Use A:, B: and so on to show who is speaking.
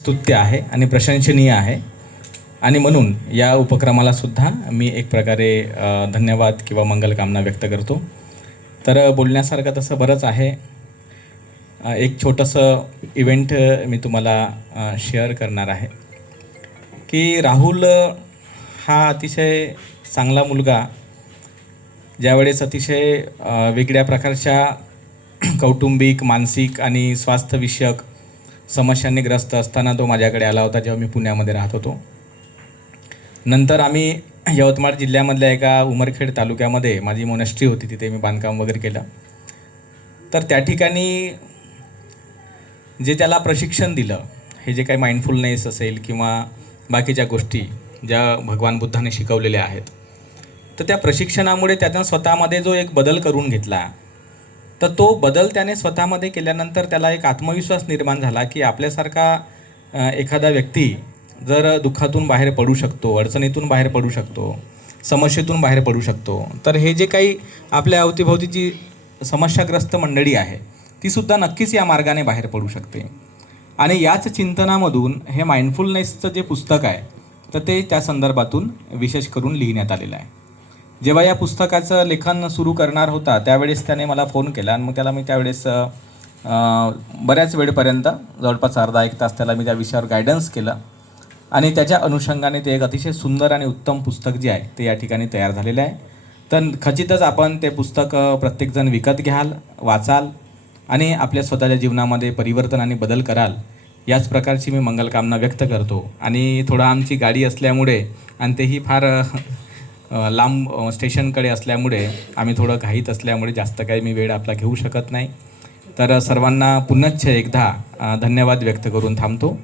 A: स्तुत्य आहे आणि प्रशंसनीय आहे. आणि म्हणून या उपक्रमाला सुद्धा मी एक प्रकारे धन्यवाद किंवा मंगलकामना व्यक्त करतो. तर बोलण्यासारखं तसं बरंच आहे. एक छोटंसं इव्हेंट मी तुम्हाला शेअर करणार आहे. की राहुल हा अतिशय चांगला मुलगा ज्यावेळेस अतिशय वेगळ्या प्रकारच्या कौटुंबिक मानसिक आणि स्वास्थ्यविषयक समस्यांनी ग्रस्त असताना तो माझ्याकडे आला होता जेव्हा मी पुण्यामध्ये राहत होतो. नंतर आम्ही यवतमाळ जिल्ह्यामधल्या एका उमरखेड तालुक्यामध्ये माझी मोनेस्ट्री होती तिथे मी बांधकाम वगैरे केलं. तर त्या ठिकाणी जे त्याला प्रशिक्षण दिलं हे जे काही माइंडफुलनेस असेल किंवा बाकीच्या गोष्टी ज्या भगवान बुद्धाने शिकवलेल्या आहेत तर त्या प्रशिक्षणामुळे त्यानं स्वतःमध्ये जो एक बदल करून घेतला. तर तो बदल त्याने स्वतःमध्ये केल्यानंतर त्याला एक आत्मविश्वास निर्माण झाला की आपल्यासारखा एखादा व्यक्ती जर दुःखातून बाहेर पडू शकतो अडचणीतून बाहेर पडू शकतो समस्येतून बाहेर पडू शकतो तर हे जे काही आपल्या अवतीभोवतीची समस्याग्रस्त मंडळी आहे तीसुद्धा नक्कीच या मार्गाने बाहेर पडू शकते. आणि याच चिंतनामधून हे माइंडफुलनेसचं जे पुस्तक आहे तर ते त्या संदर्भातून विशेष करून लिहिण्यात आलेलं आहे. जेव्हा या पुस्तकाचं लेखन सुरू करणार होता त्यावेळेस त्याने मला फोन केला आणि मग त्याला मी त्यावेळेस बऱ्याच वेळपर्यंत जवळपास अर्धा एक तास त्याला मी त्या विषयावर गायडन्स केलं. आणि त्याच्या अनुषंगाने ते एक अतिशय सुंदर आणि उत्तम पुस्तक जे आहे ते या ठिकाणी तयार झालेलं आहे. तर खचितच आपण ते पुस्तक प्रत्येकजण विकत घ्याल वाचाल आणि आपल्या स्वतःच्या जीवनामध्ये परिवर्तन आणि बदल कराल याच प्रकारची मी मंगलकामना व्यक्त करतो. आणि थोडं आमची गाडी असल्यामुळे आणि तेही फार लांब स्टेशनकडे असल्यामुळे आम्ही थोडं घाईत असल्यामुळे जास्त काही मी वेळ आपला घेऊ शकत नाही. तर सर्वांना पुनश्च एकदा धन्यवाद व्यक्त करून थांबतो.